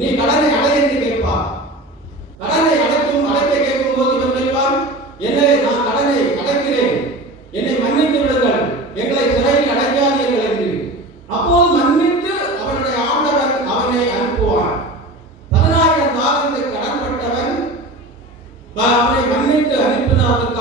நீ கடனை அடை என்று கேட்பார். கடனை அடைக்க கேட்கும் போது இவன் கேட்பான், என்னை நான் கடனை அடைக்கிறேன், என்னை மன்னித்து விடுங்கள், எங்களை சிறையில் அடைக்காதீர்கள் என்று. அப்போது மன்னித்து அவனுடைய ஆண்டவன் அவனை அனுப்புவான். 10,000 தாலந்து கடன்பட்டவன் அவனை மன்னித்து அனுப்பினதுக்கு